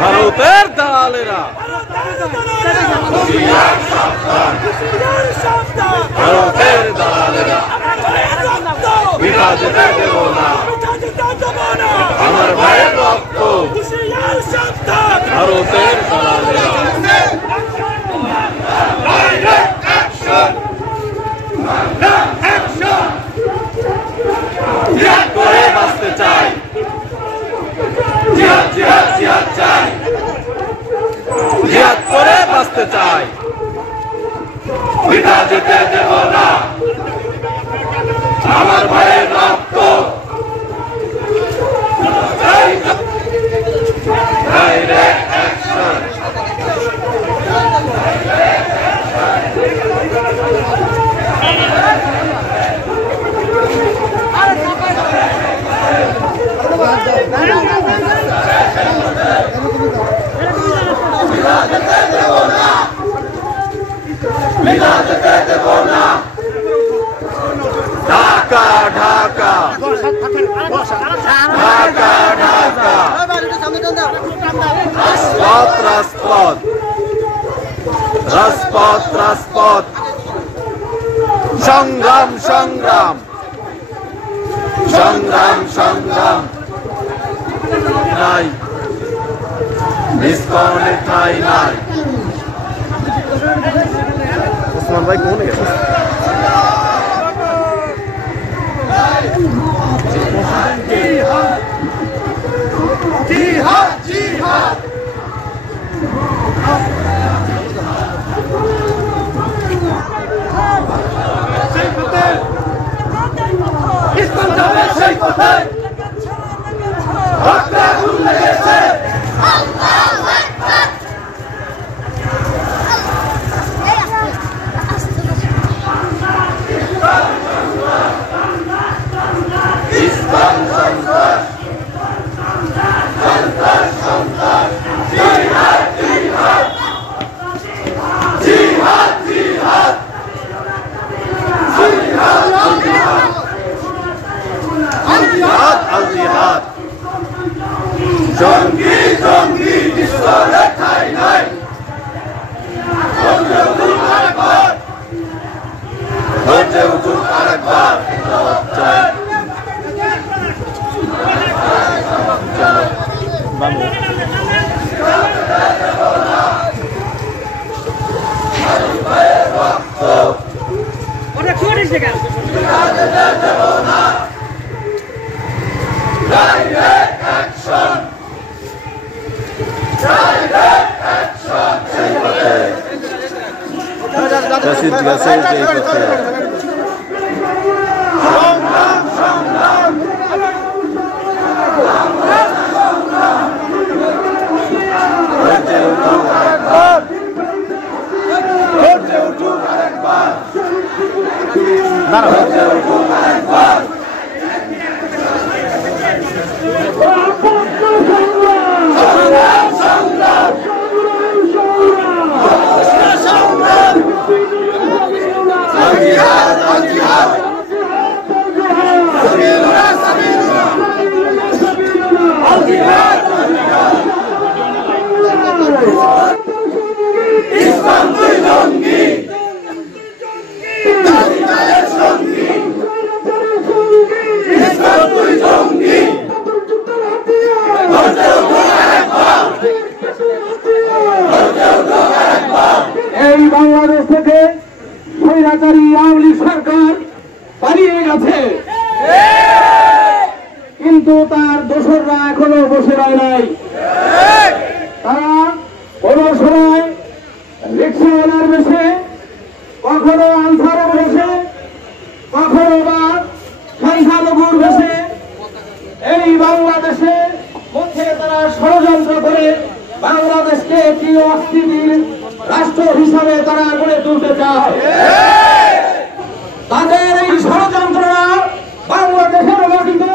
ভারতের দালালেরা ভারতের দালালেরা বিভা যেতে দেব না আমার ভাইয়ের রক্ত ভারতের দালালেরা জিহাদ করে বাঁচতে চাই জিহাদ জিহাদ জিহাদ চাই জিহাদ করে বাঁচতে চাই বিভা যেতে দেব না আমার ভাইয়ের রক্ত ডাইরেক্ট অ্যাকশন ঢাকা ঢাকা ঢাকা ঢাকা রাজপথ রাজপথ রাজপথ রাজপথ সংগ্রাম সংগ্রাম সংগ্রাম সংগ্রাম নাই নিষ্কর্ণে ঠাঁই নাই ওসমান ভাই কোন গেছে জিহাদ জিহাদ ইসলাম যাবে সেই পথে রক্তে আগুন লেগেছে আল্লাহু আকবার ইসলাম সন্ত্রাস সন্ত্রাস সন্ত্রাস জিহাদ জিহাদ জিহাদ জিহাদ জিহাদ জিহাদ আল জিহাদ জঙ্গি জঙ্গি বিশ্বরে ঠাঁই নাই ধৈর্য উঠুক আরেকবার ধৈর্য উঠুক আরেকবার চাই Direct action! Direct action! সংগ্রাম সংগ্রাম এই বাংলাদেশ থেকে স্বৈরাচারী আওয়ামী লীগ সরকার পালিয়ে গেছে, কিন্তু তার দোসররা এখনো বসে রয় নাই। তারা কোন সময় রিক্সাওয়ালার বেশে, কখনো আনসারের বেশে, কখনো বা সংখ্যালঘুর বেশে এই বাংলাদেশে মধ্যে তারা ষড়যন্ত্র করে বাংলাদেশকে একটি অস্থিতির রাষ্ট্র হিসাবে তারা গড়ে তুলতে চায়। তাদের এই ষড়যন্ত্ররা বাংলাদেশের মাটিতে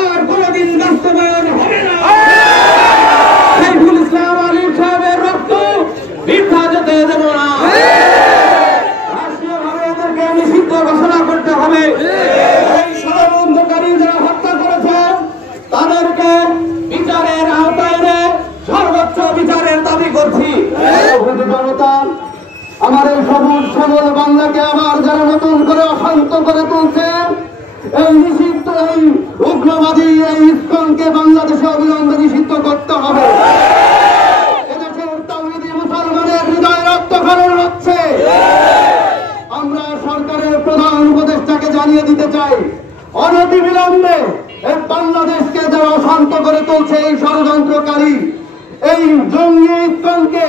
আর কোনদিন বাস্তবায়ন হবে না। সাইফুল ইসলাম আলিম সাহেবের রক্ত বৃথা যেতে দেব না। রাষ্ট্রীয়ভাবে এদেরকে নিষিদ্ধ ঘোষণা করতে হবে। এই ষড়যন্ত্রকারী যারা হত্যা করেছেন তাদেরকে বিচার বাংলাকে আবার যারা নতুন করে অশান্ত করে তুলছে, এই নিষিদ্ধ এই উগ্রবাদী এই ইসকনকে বাংলাদেশে অবিলম্বে নিষিদ্ধ করতে হবে। এদেশের তাওহীদি মুসলমানের হৃদয় রক্তক্ষরণ হচ্ছে। আমরা সরকারের প্রধান উপদেষ্টাকে জানিয়ে দিতে চাই, অনতিবিলম্বে এই বাংলাদেশকে যারা অশান্ত করে তুলছে এই ষড়যন্ত্রকারী এই জঙ্গি ইসকনকে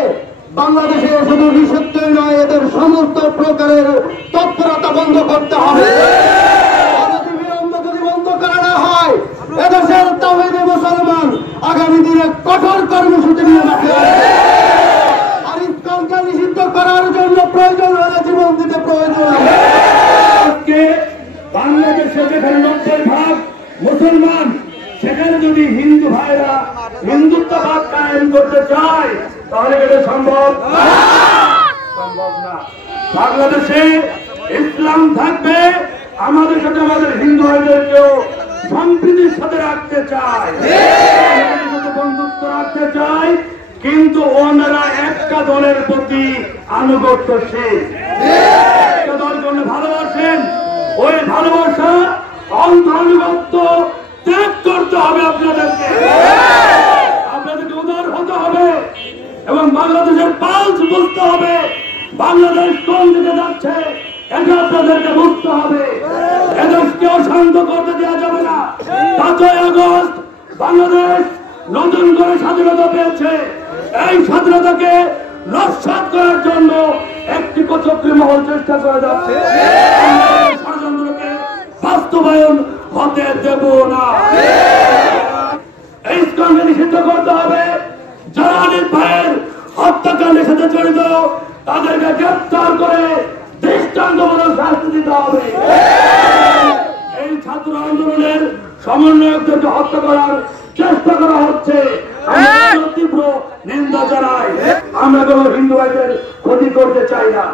বাংলাদেশে শুধু নিষিদ্ধই নয়, এদের সমস্ত প্রকারের তৎপরতা বন্ধ করতে হবে। অনতিবিলম্বে যদি বন্ধ করা না হয়, এদেশের তাওহীদি মুসলমান আগামী দিনে কঠোর কর্মসূচি নিয়ে রাখে। আর ইসকনকে নিষিদ্ধ করার জন্য প্রয়োজন হলে জীবন দিতে প্রয়োজন হবে। আজকে বাংলাদেশে যেখানে 90% মুসলমান, সেখানে যদি হিন্দু ভাইরা হিন্দুত্ববাদ কায়েম করতে চায় তাহলে এটা সম্ভব সম্ভব না। বাংলাদেশে ইসলাম থাকবে, আমাদের সাথে আমাদের হিন্দু ভাইদেরকেও সম্প্রীতির সাথে রাখতে চায়, বন্ধুত্ব রাখতে চায়, কিন্তু ওনারা একটা দলের প্রতি আনুগত্যশীল, একটা দলের জন্য ভালোবাসেন। ওই ভালোবাসা অন্তর্গত ত্যাগ করতে হবে আপনাদেরকে, আপনাদেরকে উদার হতে হবে এবং বাংলাদেশের পালস বুঝতে হবে। বাংলাদেশ কোন দিকে যাচ্ছে এটা আপনাদেরকে বুঝতে হবে। এদেশকে অশান্ত করতে দেওয়া যাবে না। 5ই আগস্ট বাংলাদেশ নতুন করে স্বাধীনতা পেয়েছে, এই স্বাধীনতাকে নস্যাৎ করার জন্য একটি কুচক্রী মহল চেষ্টা করে যাচ্ছে। ষড়যন্ত্রকে বাস্তবায়ন হতে দেব না। এই ইসকনকে নিষিদ্ধ করতে হবে। যারা আনিস ভাইয়ের হত্যাকাণ্ডের সাথে জড়িত তাদেরকে গ্রেফতার করে দৃষ্টান্তমূলক শাস্তি দিতে হবে। এই ছাত্র আন্দোলনের সমন্বয়কদেরকে হত্যা করার চেষ্টা করা হচ্ছে, আমরা তীব্র নিন্দা জানাই। আমরা কোনো হিন্দু ভাইদের ক্ষতি করতে চাই না,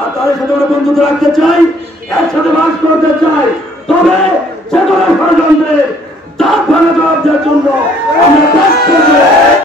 আর তাদের সাথে আমরা বন্ধুত্ব রাখতে চাই, একসাথে বাস করতে চাই। তবে যে কোনো ষড়যন্ত্রের দাঁত ভাঙা জবাব দেওয়ার জন্য আমরা